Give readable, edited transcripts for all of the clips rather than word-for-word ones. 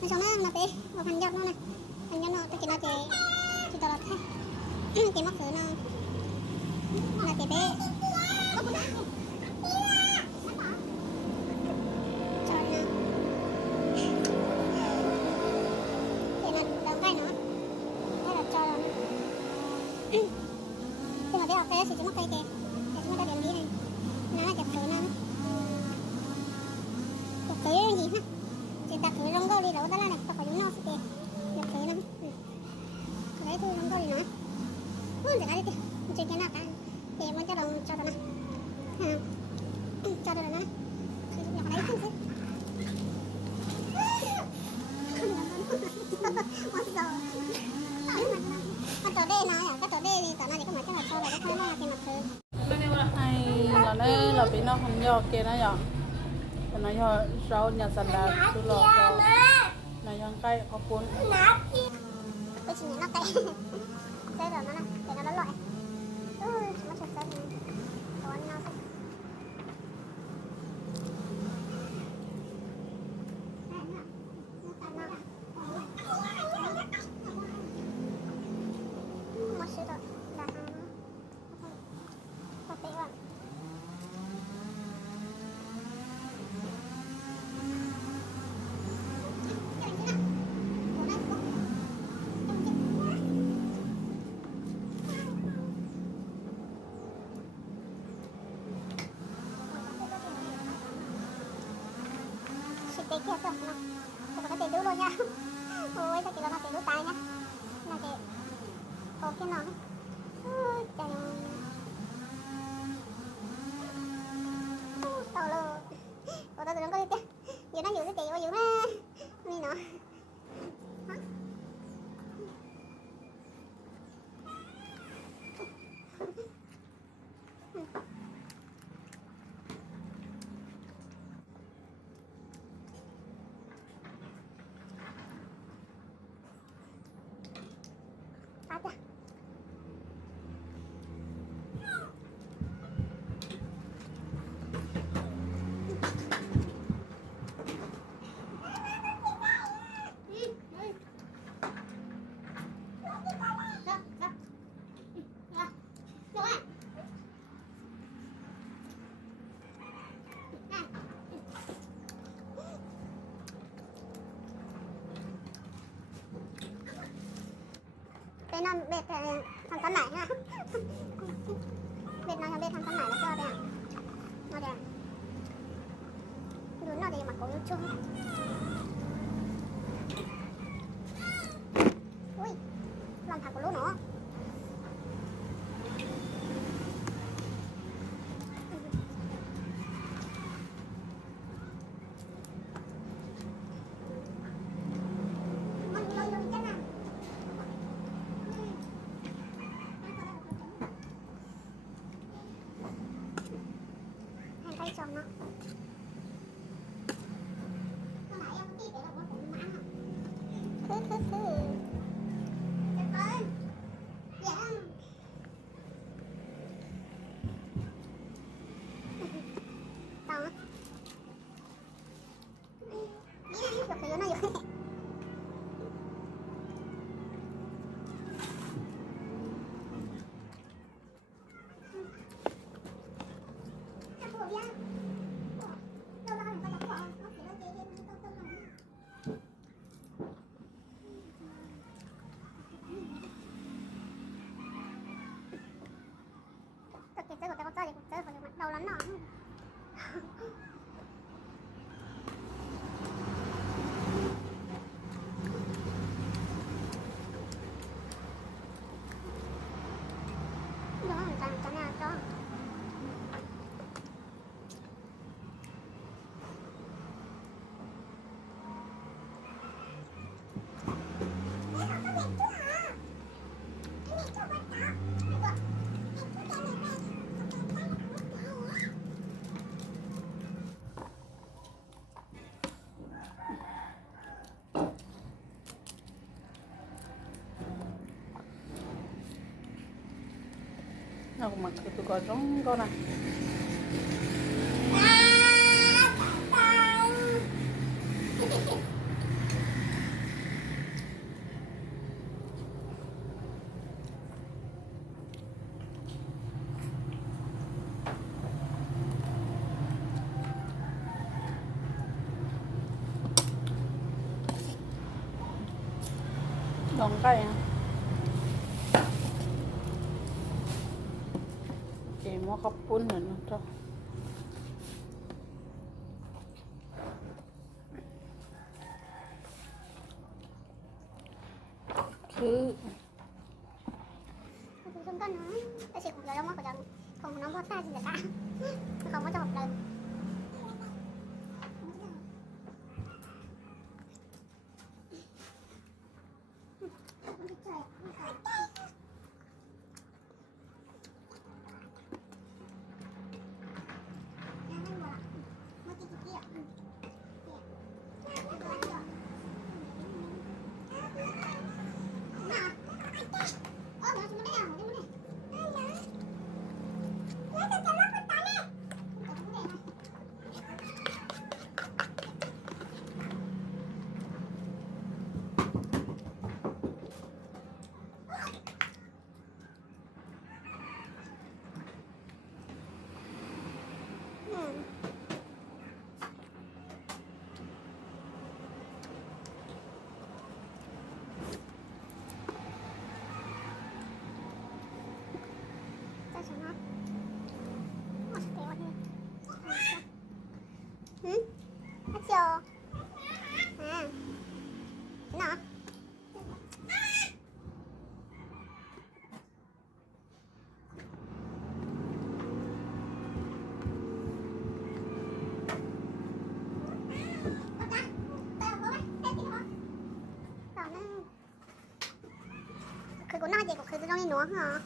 nói chung là bé và phần dọc luôn này phần dọc nó tôi chỉ là chỉ tao là thay cái mắc thứ nó là cái bé cho nó thì là đằng cây nó đây là cho nó thì mà bé học đây thì chúng nó cây kìa để chúng nó ra điểm đi này nó là chặt thứ nó chặt thứ gì ha chỉ đặt thứ rong go đi đâu đó là này tao phải dùng nó sẽ chặt thứ nó đấy thứ rong go đi nói để cái đi chơi cái nào cả thì mới cho đồng cho nó cho nó nó thì nhỏ đấy chứ cái tổ đê này cái tổ đê thì tổ này thì có phải là cho là cái nó là cái mặt thứ hay là đây là bị nó không do kia nó giờ nó do rau nhà sạch là tôi lọt rau này yang cây có cuốn cái gì nó cây thế rồi nó này để nó loại nó sạch sẽ còn nó sẽ cái kia xong nè, tôi có thể đu luôn nha. Ôi sao chị nó thể đu tay nhá, là chị, ok nó, trời ơi, to luôn, cô ta đừng có đi kia, giờ nó nhiều cái chị, giờ nó, đi nữa, bên nó bệt thằng con này ha, bệt nó bệt thằng con này là cho đây à, nó đây, đúng nó đây mà có yêu chung, ui, làm thằng của lũ nữa. Cây trồng nó. Con nãy em đi để nó cũng mãn hả? Dạ con. Dạ. Tao á. Đi ra được thì nó được. Đầu lắm nọ. Đó là cho nào cho. Aku makan itu gocong kau nak. ลองไก่นะเก๋หม้อข้าวปุ้นเหมือนกันเจ้าคือ คือchúng ta nói ta chỉ cũng là nó có chẳng không nó có ta gì cả không có cho một lần Hết chưa? À, thế nào? Cái cuốn nào chị cũng khởi trong đi nữa hả?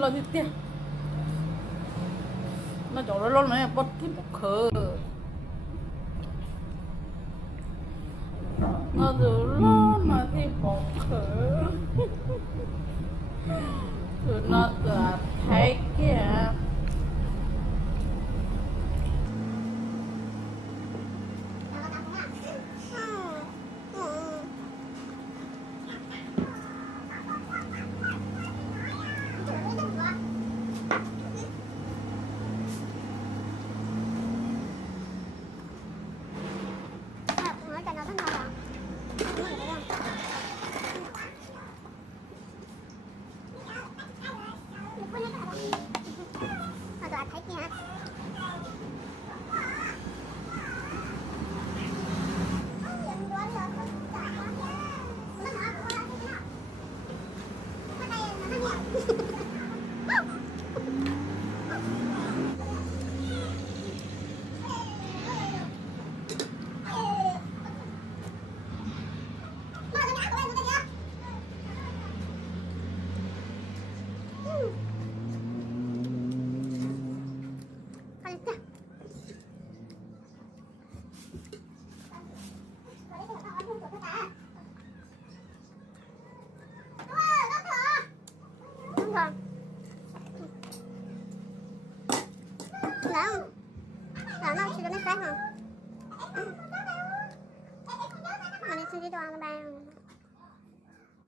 lo thì tiếc nó chỗ nó này bắt thì một khờ nó rồi lo mà thì bỏ khử từ nó từ thấy kia nó chưa có nước khác không? Mà đi xin đi đồ ăn ba